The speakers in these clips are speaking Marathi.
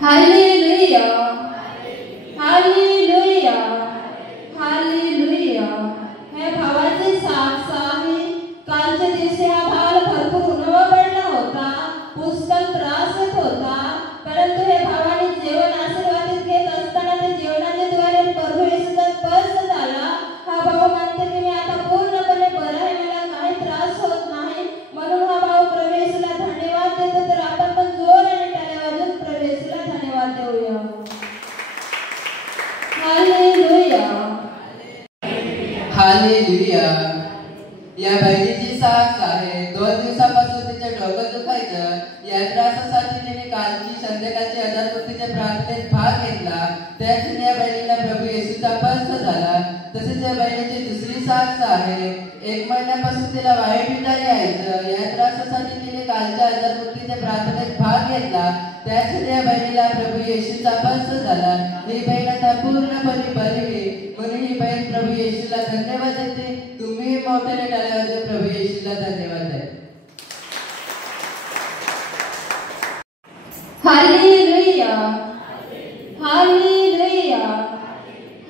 Hallelujah hallelujah hallelujah. हे भावाचे साक्ष आहे, कालच्या दिवशी हा भावाला भरपूर उन्हाळा पडला होता, पुष्कळ त्रास होत होता, परंतु हे भावाने जेवण आशीर्वादित घेत असताना ते जेवणाच्या द्वारे प्रभू येशूचा स्पर्श झाला। हा भाव म्हणतो की मी आता पूर्णपणे बरा आहे, मला काही त्रास होत नाही, म्हणून हा भाव प्रभू येशूला धन्यवाद देतो। तर आपण पण जोराने टाळ्या वाजवून प्रभू येशूला धन्यवाद देऊया। Hallelujah hallelujah. या बहिणीची साक्ष आहे, 2 दिवसापासून तिचे डोकं दुखायचं, या त्रासासाठी तिने कालची संध्याकाळची आजारपट्टीच्या प्रार्थनेत भाग घेतला, त्याच या बहिणीला प्रभू येशूचा स्पर्श झाला। तसेच या बहिणीची दुसरी साक्ष आहे, 1 महिन्यापासून तिला वाईट विचार यायचं, या त्रासासाठी तिने कालच्या आजारपट्टीच्या प्रार्थनेत भाग घेतला, त्याच या बहिणीला प्रभू येशूचा स्पर्श झाला। ही बहीण आता पूर्णपणे बरी आहे, म्हणून ही बहीण प्रभू येशूला धन्यवाद देते। तुम्ही मोठ्याने टाळ्या वाजवून प्रभू येशूला धन्यवाद द्या। Hallelujah hallelujah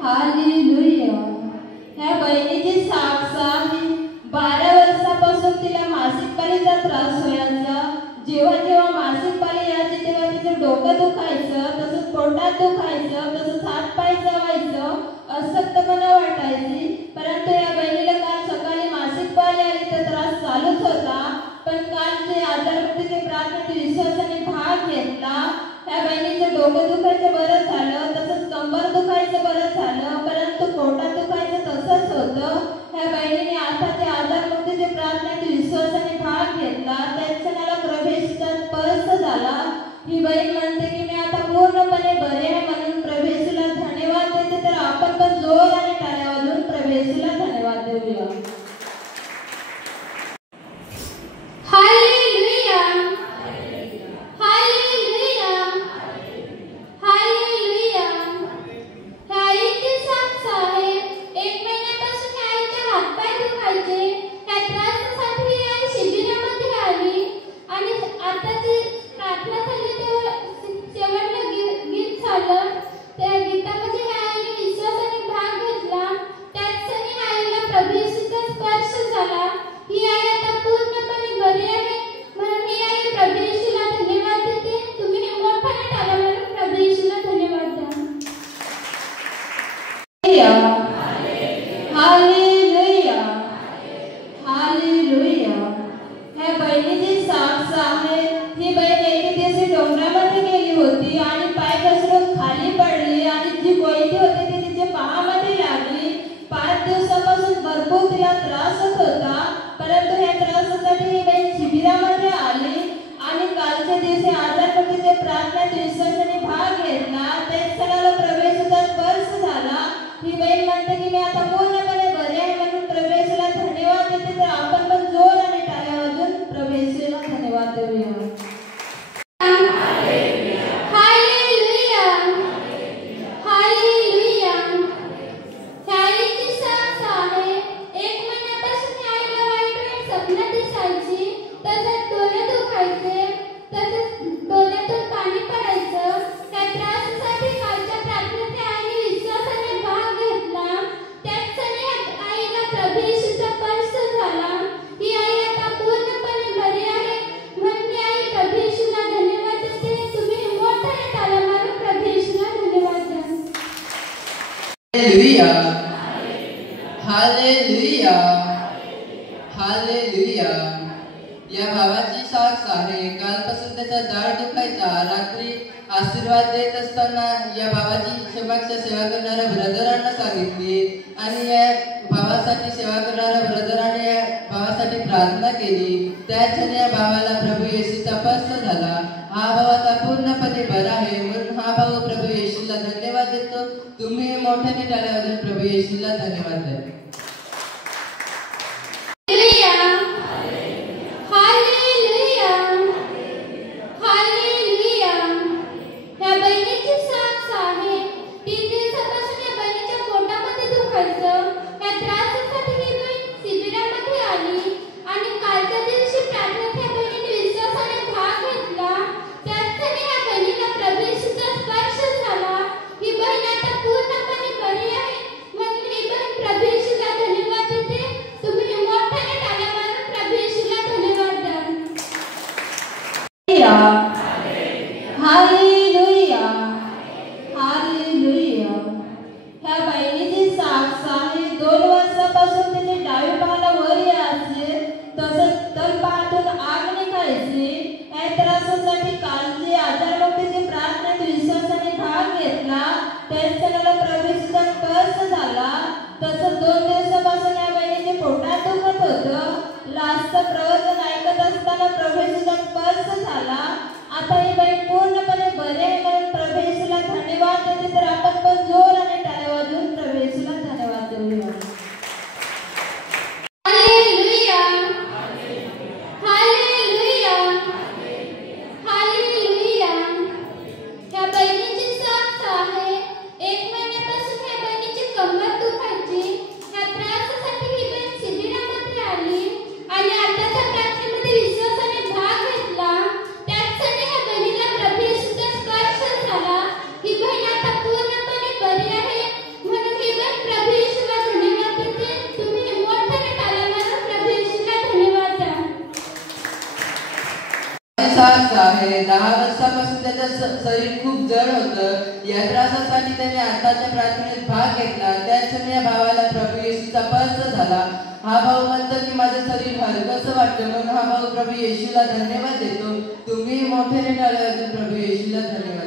hallelujah. ह्या बहिणीची साक्ष आहे, 12 वर्षापासून तिला मासिक पाळीचा त्रास व्हायचा, जेव्हा जेव्हा मासिक पाळी यायची तेव्हा तिचं डोकं दुखायचं, तसंच पोटात दुखायचं, तसंच हात पाय चावायचं, अशक्तपणा वाटायची। परंतु या बहिणीला काल सकाळी मासिक पाळी आली तर त्रास चालूच होता, पण कालचे आजारपट्टीचे प्रार्थनेत विश्वासाने भाग घेतला, ह्या बहिणीचं डोकं दुखायचं बरं झालं, तसंच कंबर दुखायचं बरं झालं, परंतु पोटात दुखायचं तसंच होतं। ह्या बहिणीने आता त्या आजारपट्टीच्या प्रार्थनेत विश्वासाने भाग घेतला, त्याला प्रभू येशूचा स्पर्श झाला। ही बहीण म्हणते की मी आता पूर्णपणे बरे आहे, म्हणून प्रभू येशूला धन्यवाद देते। तर आपण पण जोराने टाळ्या वाजवून प्रभू येशूला धन्यवाद देऊया। Hallelujah hallelujah hallelujah. ह्या आईची साक्ष आहे, 1 महिन्यापासून ह्या आईचे हातपाय दुखायचे, ह्या त्रासासाठी ही आई शिबिरामध्ये आली आणि आता ती प्रार्थना झाली तेव्हा शेवटलं गीत झालं, त्या गीतामध्ये ह्या आईने विश्वासाने भाग घेतला, त्याच क्षणी आईला प्रभू येशूचा स्पर्श झाला। ही आई आता पूर्णपणे बरी आहे, म्हणून ही आई प्रभू येशूला धन्यवाद देते। तुम्ही मोठ्याने टाळ्या वाजवून प्रभू येशूला धन्यवाद द्या। Hallelujah hallelujah. ह्या बहिणीची साक्ष आहे, ही बहीण एके दिवशी डोंगरामध्ये गेली होती आणि पाय घसरून खाली पडली आणि जी कोयती होती ती तिच्या पायामध्ये लागली। 5 दिवसापासून भरपूर तिला त्रास होत होता, परंतु ह्या त्रासासाठी ही बहीण शिबिरामध्ये आली आणि कालच्या दिवशी आजारपट्टीच्या प्रार्थनेत विश्वासाने भाग घेतला, त्याच क्षणाला प्रभू येशूचा स्पर्श झाला। ही बहीण म्हणते की मी आता पूर्णपणे बरी आहे, म्हणून प्रभू येशूला धन्यवाद देते। तर आपण पण जोराने टाळ्या वाजवून प्रभू येशूला धन्यवाद देऊया। Hallelujah hallelujah. ह्या आईची साक्ष आहे, 1 महिन्यापासून ह्या आईला वाईट स्वप्न दिसायची, तसंच डोळे दुखायचे, तसंच डोळ्यातून पाणी पडायचं। त्या त्रासासाठी कालच्या प्रार्थनेत आईने विश्वासाने भाग घेतला, त्याच क्षणी आईला प्रभू येशूचा स्पर्श झाला। ही आई आता पूर्णपणे बरी आहे, म्हणून ही आई प्रभू येशूला धन्यवाद देते। तुम्ही मोठ्याने टाळ्या मारून प्रभू येशूला धन्यवाद द्या। Hallelujah hallelujah hallelujah. या भावाची साक्ष आहे, कालपासून त्याचा दाढ दुखायचा, रात्री आशीर्वाद देत असताना या भावाची समक्ष सेवा करणाऱ्या ब्रदरांना सांगितली आणि या भावासाठी सेवा करणाऱ्या ब्रदराने या भावासाठी प्रार्थना केली, त्याच या भावाला प्रभू येशूचा स्पर्श झाला। हा भाव आता पूर्णपणे बरा आहे, म्हणून हा भाव प्रभू येशूला धन्यवाद देतो। तुम्ही मोठ्याने टाळ्या वाजवून प्रभू येशूला धन्यवाद द्या। Hallelujah hallelujah. ह्या बहिणीची साक्ष आहे, 3 दिवसापासून या बहिणीच्या पोटामध्ये दुखायचं, या त्रासासाठी ही बहीण शिबिरामध्ये आली आणि कालच्या दिवशी प्रार्थनेत ह्या बहिणीने विश्वासाने भाग घेतला, त्याच क्षणी ह्या बहिणीला प्रभू येशूचा हालेलुया हालेलुया. ह्या बहिणीची साक्ष आहे 2 वर्षापासून तिचे डावी पायाला वर यायचे, तसंच तलपायातून आग निघायची. या त्रासासाठी कालची आजारमुक्तीची प्रार्थनेत विश्वासाने भाग घेतला. त्याच क्षणाला प्रभू येशूचा स्पर्श झाला. तसंच 2 दिवसापासून या बहिणीचे पोटात दुखत होतं. लास्टचं प्रवचन ऐकत असताना प्रभू येशूचा स्पर्श झाला. आता ही बहीण पूर्णपणे बरे आहे म्हणून प्रभू येशूला धन्यवाद देते. तर आपण पण जोराने टाळ्या वाजवून प्रभू येशूला धन्यवाद देऊया. Hallelujah hallelujah hallelujah. ह्या बहिणीची साक्ष आहे 1 महिन्यापासून ह्या बहिणीची कंबर दुखायची. ह्या त्रासासाठी ही बहीण शिबिरामध्ये आली आणि आताच्या प्रार्थनेमध्ये विश्वासाने भाग घेतला. त्याच क्षणी ह्या बहिणीला प्रभू येशूचा स्पर्श झाला. ही बहीण आता पूर्णपणे बरी आहे म्हणून ही बहीण प्रभू येशूला धन्यवाद देते. तुम्ही मोठ्याने टाळ्या वाजवून प्रभू येशूला धन्यवाद द्या. साक्ष आहे 10 वर्षापासून त्याचं शरीर खूप जड होतं. या त्रासासाठी त्याने आताच्या प्रार्थनेत भाग घेतला. त्याच क्षणी या भावाला प्रभू येशूचा स्पर्श झाला. हा भाऊ म्हणतो की माझं शरीर हलकंसं वाटतं म्हणून हा भाऊ प्रभू येशूला धन्यवाद देतो. तुम्ही मोठ्याने टाळ्या वाजवून प्रभू येशूला धन्यवाद.